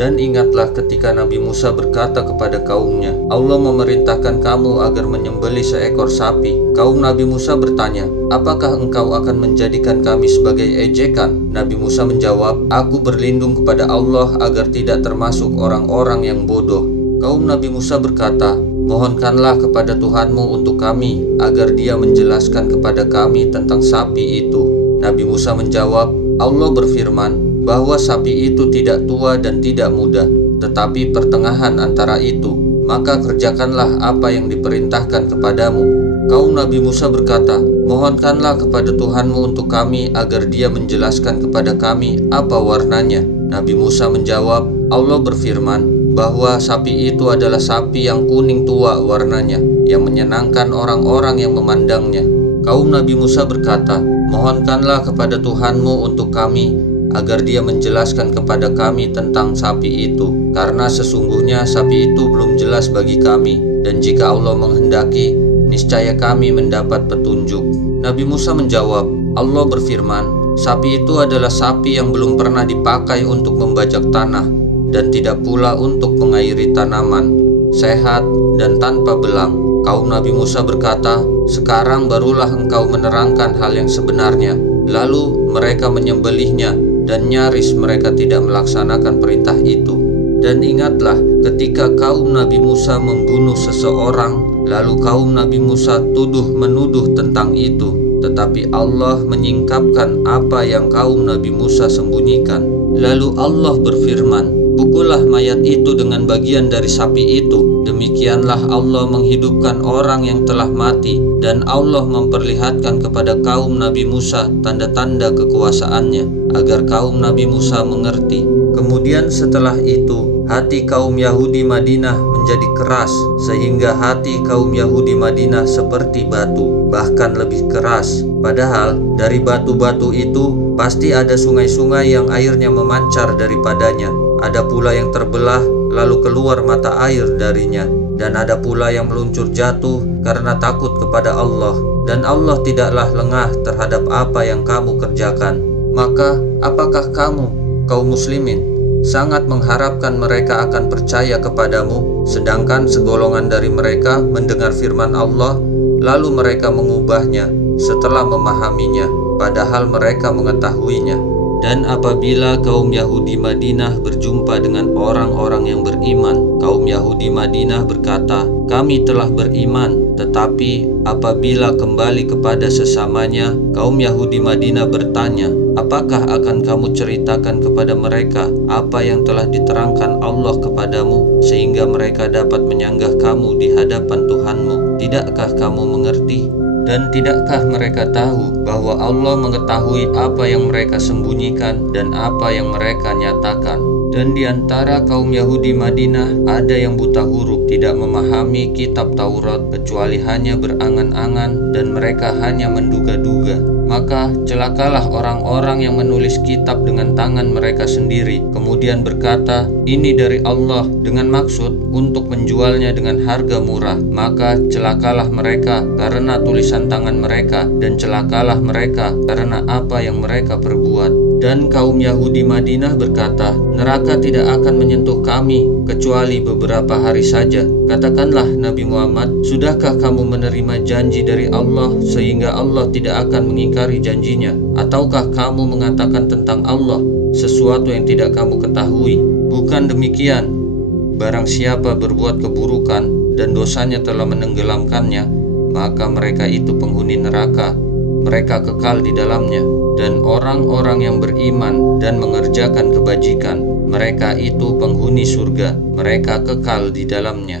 Dan ingatlah ketika Nabi Musa berkata kepada kaumnya, Allah memerintahkan kamu agar menyembelih seekor sapi. Kaum Nabi Musa bertanya, apakah engkau akan menjadikan kami sebagai ejekan? Nabi Musa menjawab, aku berlindung kepada Allah agar tidak termasuk orang-orang yang bodoh. Kaum Nabi Musa berkata, mohonkanlah kepada Tuhanmu untuk kami agar Dia menjelaskan kepada kami tentang sapi itu. Nabi Musa menjawab, Allah berfirman bahwa sapi itu tidak tua dan tidak muda, tetapi pertengahan antara itu. Maka kerjakanlah apa yang diperintahkan kepadamu. Kaum Nabi Musa berkata, mohonkanlah kepada Tuhanmu untuk kami agar Dia menjelaskan kepada kami apa warnanya. Nabi Musa menjawab, Allah berfirman bahwa sapi itu adalah sapi yang kuning tua warnanya, yang menyenangkan orang-orang yang memandangnya. Kaum Nabi Musa berkata, mohonkanlah kepada Tuhanmu untuk kami agar Dia menjelaskan kepada kami tentang sapi itu, karena sesungguhnya sapi itu belum jelas bagi kami, dan jika Allah menghendaki, niscaya kami mendapat petunjuk. Nabi Musa menjawab, Allah berfirman, sapi itu adalah sapi yang belum pernah dipakai untuk membajak tanah, dan tidak pula untuk mengairi tanaman, sehat dan tanpa belang. Kaum Nabi Musa berkata, sekarang barulah engkau menerangkan hal yang sebenarnya. Lalu mereka menyembelihnya, dan nyaris mereka tidak melaksanakan perintah itu. Dan ingatlah ketika kaum Nabi Musa membunuh seseorang, lalu kaum Nabi Musa menuduh tentang itu, tetapi Allah menyingkapkan apa yang kaum Nabi Musa sembunyikan. Lalu Allah berfirman, pukullah mayat itu dengan bagian dari sapi itu. Demikianlah Allah menghidupkan orang yang telah mati, dan Allah memperlihatkan kepada kaum Nabi Musa tanda-tanda kekuasaannya, agar kaum Nabi Musa mengerti. Kemudian setelah itu, hati kaum Yahudi Madinah menjadi keras, sehingga hati kaum Yahudi Madinah seperti batu, bahkan lebih keras. Padahal dari batu-batu itu pasti ada sungai-sungai yang airnya memancar daripadanya. Ada pula yang terbelah lalu keluar mata air darinya, dan ada pula yang meluncur jatuh karena takut kepada Allah, dan Allah tidaklah lengah terhadap apa yang kamu kerjakan. Maka apakah kamu, kaum muslimin, sangat mengharapkan mereka akan percaya kepadamu, sedangkan segolongan dari mereka mendengar firman Allah, lalu mereka mengubahnya setelah memahaminya, padahal mereka mengetahuinya. Dan apabila kaum Yahudi Madinah berjumpa dengan orang-orang yang beriman, kaum Yahudi Madinah berkata, kami telah beriman. Tetapi apabila kembali kepada sesamanya, kaum Yahudi Madinah bertanya, apakah akan kamu ceritakan kepada mereka apa yang telah diterangkan Allah kepadamu, sehingga mereka dapat menyanggah kamu di hadapan Tuhanmu? Tidakkah kamu mengerti? Dan tidakkah mereka tahu bahwa Allah mengetahui apa yang mereka sembunyikan dan apa yang mereka nyatakan? Dan di antara kaum Yahudi Madinah ada yang buta huruf, tidak memahami kitab Taurat kecuali hanya berangan-angan, dan mereka hanya menduga-duga. Maka celakalah orang-orang yang menulis kitab dengan tangan mereka sendiri, kemudian berkata, ini dari Allah, dengan maksud untuk menjualnya dengan harga murah. Maka celakalah mereka karena tulisan tangan mereka, dan celakalah mereka karena apa yang mereka perbuat. Dan kaum Yahudi Madinah berkata, neraka tidak akan menyentuh kami kecuali beberapa hari saja. Katakanlah Nabi Muhammad, sudahkah kamu menerima janji dari Allah sehingga Allah tidak akan mengingkari janjinya? Ataukah kamu mengatakan tentang Allah sesuatu yang tidak kamu ketahui? Bukan demikian. Barang siapa berbuat keburukan dan dosanya telah menenggelamkannya, maka mereka itu penghuni neraka, mereka kekal di dalamnya. Dan orang-orang yang beriman dan mengerjakan kebajikan, mereka itu penghuni surga, mereka kekal di dalamnya.